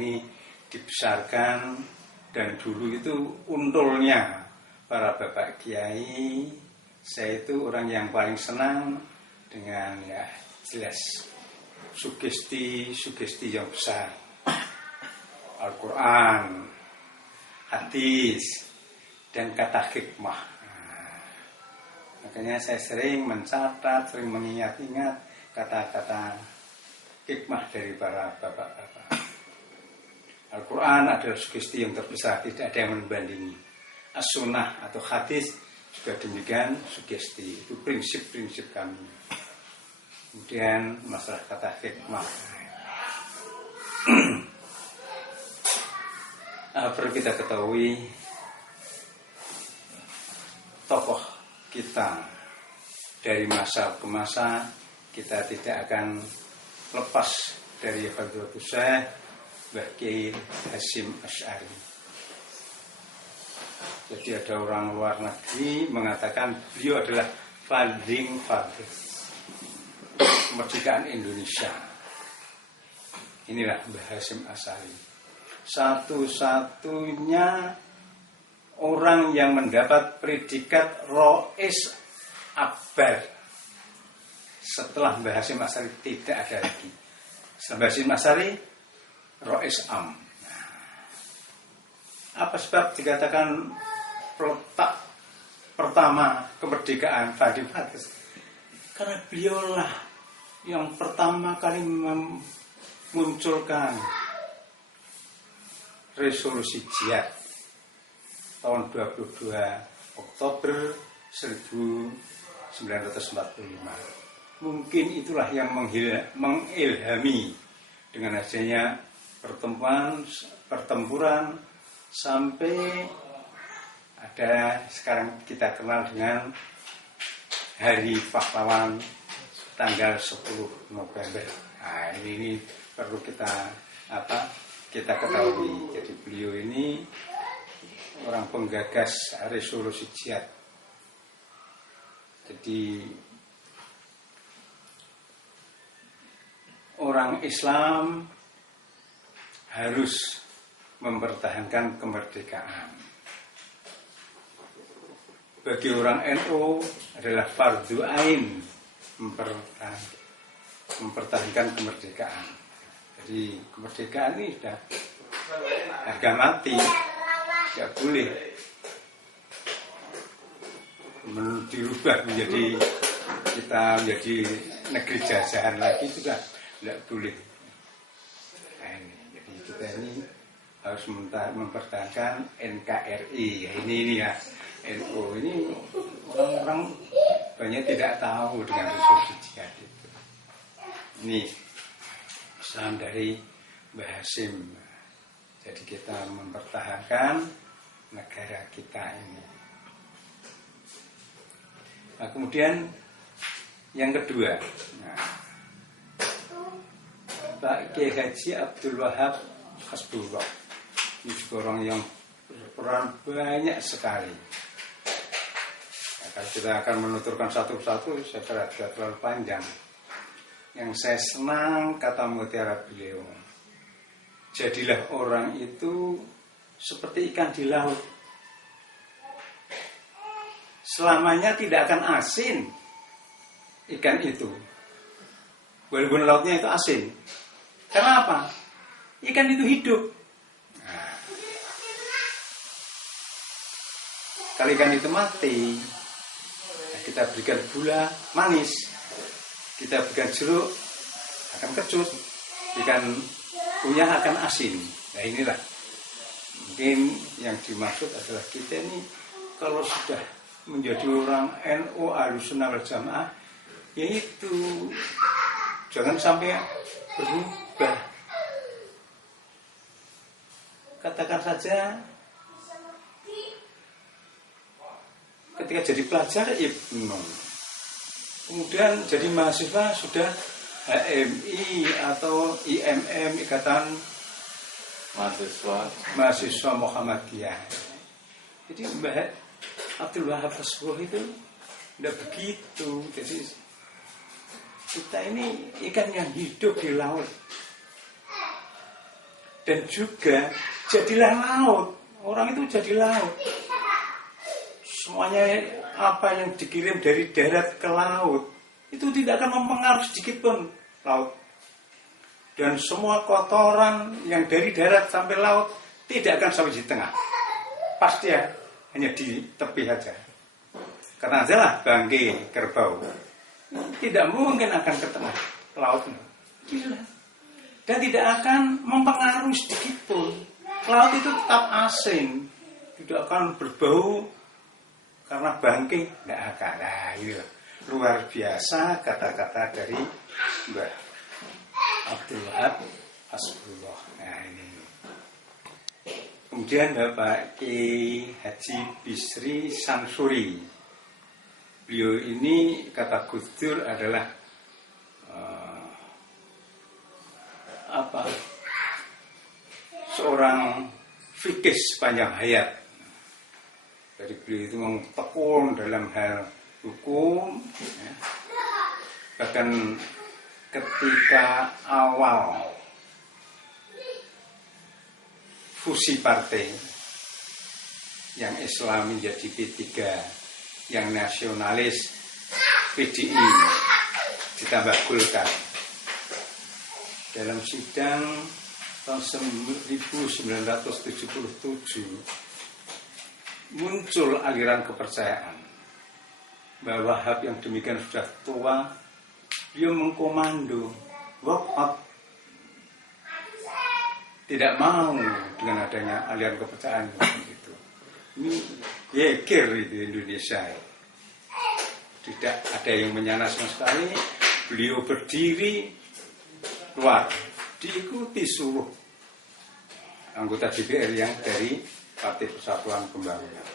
ini dibesarkan, dan dulu itu untulnya para bapak kiai, saya itu orang yang paling senang dengan ya jelas sugesti yang besar, Al-Quran, hadis, dan kata hikmah. Makanya saya sering mencatat, sering mengingat-ingat kata-kata hikmah dari para bapak-bapak. Al-Quran adalah sugesti yang terbesar, tidak ada yang membandingi. As-sunnah atau hadis juga demikian, sugesti. Itu prinsip-prinsip kami. Kemudian masalah kata hikmah. Perlu kita ketahui, tokoh kita dari masa ke masa kita tidak akan lepas dari Fadhilatul Syekh Mbah Kiai Hasyim Asy'ari. Jadi ada orang luar negeri mengatakan beliau adalah founding father kemerdekaan Indonesia. Inilah Mbah Hasyim Asy'ari, satu-satunya orang yang mendapat predikat Rois Akbar. Setelah Mbah Hasyim Asy'ari tidak ada lagi. Setelah Mbah Hasyim Asy'ari, Rois Am. Apa sebab dikatakan peletak pertama kemerdekaan Fadhil Fatis? Karena beliaulah yang pertama kali memunculkan resolusi jihad tahun 22 Oktober 1945. Mungkin itulah yang mengilhami dengan adanya pertempuran sampai ada sekarang kita kenal dengan Hari Pahlawan tanggal 10 November. Nah, ini perlu kita ketahui. Jadi beliau ini orang penggagas resolusi jihad. Jadi orang Islam harus mempertahankan kemerdekaan. Bagi orang NU adalah fardhu ain mempertahankan kemerdekaan. Jadi kemerdekaan ini sudah harga mati, tidak boleh dirubah menjadi negeri jajahan lagi, sudah tidak boleh. Nah, jadi kita ini harus mempertahankan NKRI. Ini ya NU ini orang-orang banyak tidak tahu dengan resolusi jihad itu. Ini pesan dari Mbah Hasyim. Jadi kita mempertahankan negara kita ini. Nah, kemudian yang kedua, Pak Kiai Haji Abdul Wahab Hasbullah. Ini juga orang yang berperan banyak sekali. Nah, kalau kita akan menuturkan satu-satu, saya kira tidak terlalu panjang. Yang saya senang kata mutiara beliau, jadilah orang itu seperti ikan di laut. Selamanya tidak akan asin ikan itu, walaupun lautnya itu asin. Karena apa? Ikan itu hidup. Nah, kalau ikan itu mati, kita berikan gula manis, kita berikan jeruk akan kecut, ikan punya akan asin. Nah, inilah mungkin yang dimaksud adalah kita ini kalau sudah menjadi orang NU Ahlussunnah wal Jamaah, yaitu jangan sampai berubah. Katakan saja ketika jadi pelajar Ibnu, kemudian jadi mahasiswa sudah HMI atau IMM, Ikatan Mahasiswa Muhammadiyah. Jadi Mbah Abdul Wahab Hasbullah itu tidak begitu. Jadi kita ini ikan yang hidup di laut. Dan juga jadilah laut. Orang itu jadi laut. Semuanya apa yang dikirim dari darat ke laut itu tidak akan mempengaruhi sedikit pun laut. Dan semua kotoran yang dari darat sampai laut tidak akan sampai di tengah. Pasti ya, hanya di tepi saja. Karena adalah bangkai kerbau tidak mungkin akan ke tengah laut. Gila. Dan tidak akan mempengaruhi sedikit pun. Laut itu tetap asin, tidak akan berbau karena bangkai tidak akan. Nah, ini luar biasa kata-kata dari Mbah Abdul Wahab Hasbullah. Nah, ini. Kemudian Bapak Ki Haji Bisri Samsuri. Beliau ini kata Gus Dur adalah seorang fikih sepanjang hayat. Jadi beliau itu tekun dalam hal hukum, ya. Bahkan ketika awal fusi partai yang Islam menjadi P3, yang nasionalis PDI ditambah Golkar, dalam sidang tahun 1977 muncul aliran kepercayaan bahwa Wahab yang demikian sudah tua, dia mengkomando walk out, tidak mau dengan adanya aliran kepercayaan itu. Ini geger itu Indonesia. Tidak ada yang menyana sama sekali. Beliau berdiri keluar, diikuti seluruh anggota DPR yang dari Partai Persatuan Pembangunan.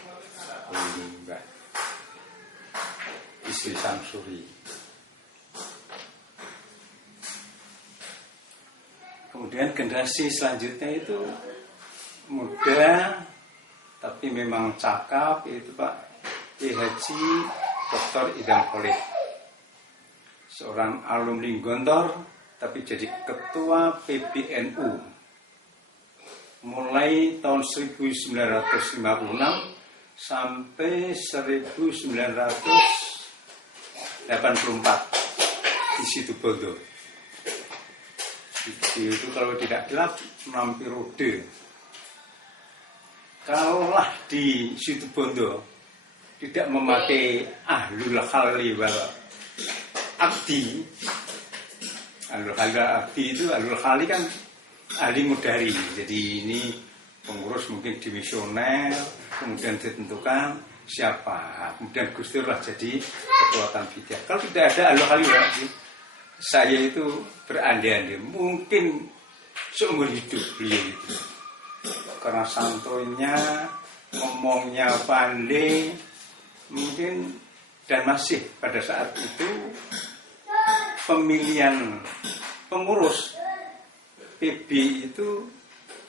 Mbak Bisri Samsuri. Kemudian generasi selanjutnya itu muda tapi memang cakap, yaitu Pak Ki Haji Dr. Idham Khalid, seorang alumni Gontor tapi jadi ketua PBNU mulai tahun 1956 sampai 1984 di Situbondo. Itu kalau tidak gelap 6 periode. Kalaulah di Situbondo tidak memakai ahlul khalli wal akdi. Ahlul khalli wal akdi itu, ahlul khalli kan ahli mudari. Jadi ini pengurus mungkin dimisioner, kemudian ditentukan siapa. Kemudian Gus Dur lah jadi ketua tanfidah. Kalau tidak ada ahlul khalli wal akdi, saya itu berandai-andai mungkin seumur hidup beliau itu, karena santunya, ngomongnya pandai, mungkin, dan masih pada saat itu pemilihan pengurus PB itu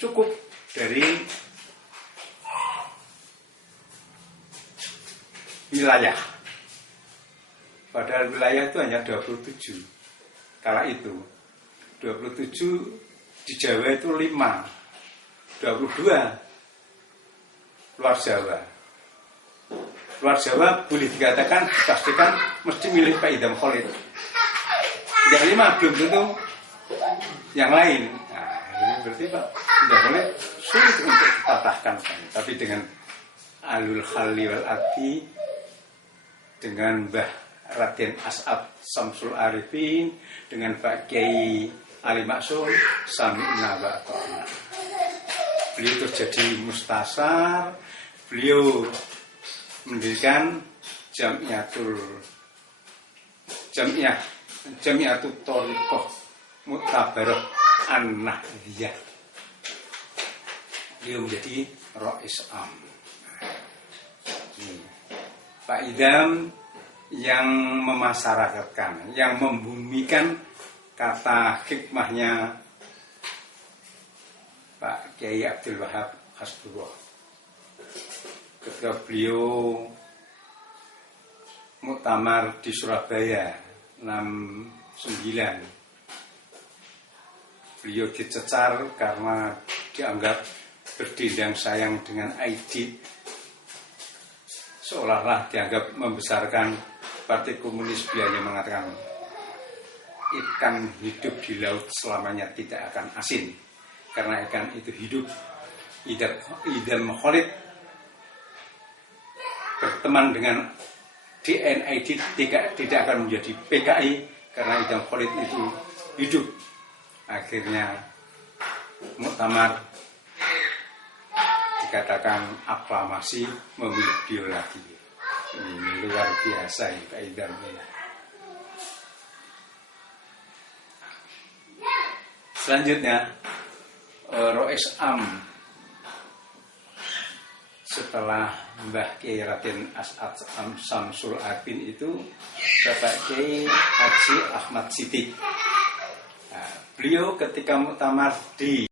cukup dari wilayah, padahal wilayah itu hanya 27 kala itu. 27 di Jawa itu 5, 22 luar Jawa. Luar Jawa boleh dikatakan, dipastikan mesti milih Pak Idham Khalid. Yang 5 belum tentu yang lain. Nah, ini berarti Pak Idham Khalid sulit untuk dipatahkan. Tapi dengan Alul Khalli wal Akdi, dengan Mbah Raden As'ab Samsul Arifin, dengan Pak Kiai Ali Maksum, sami'na wa ata'na. Beliau terjadi mustasar, beliau mendirikan Jamiatul Thariqah Muktabarah An-Nahdiyah. Beliau menjadi Rais Am. Pak Idham yang memasyarakatkan, yang membumikan kata hikmahnya Pak Kiai Abdul Wahab Hasbullah ketika beliau muktamar di Surabaya 69. Beliau dicecar karena dianggap berdendang sayang dengan Aidit, seolah-olah dianggap membesarkan. Partai Komunis biasanya mengatakan ikan hidup di laut selamanya tidak akan asin, karena ikan itu hidup. Idam Khalid berteman dengan DNID tidak akan menjadi PKI, karena Idam Khalid itu hidup. Akhirnya muktamar dikatakan aklamasi memilih beliau lagi. Ini luar biasa ya Pak Idam ini. Selanjutnya Rois Am, setelah Mbah Kiai Raden As'ad Samsul Abin itu Bapak Kiai Haji Ahmad Siddiq. Nah, beliau ketika muktamar di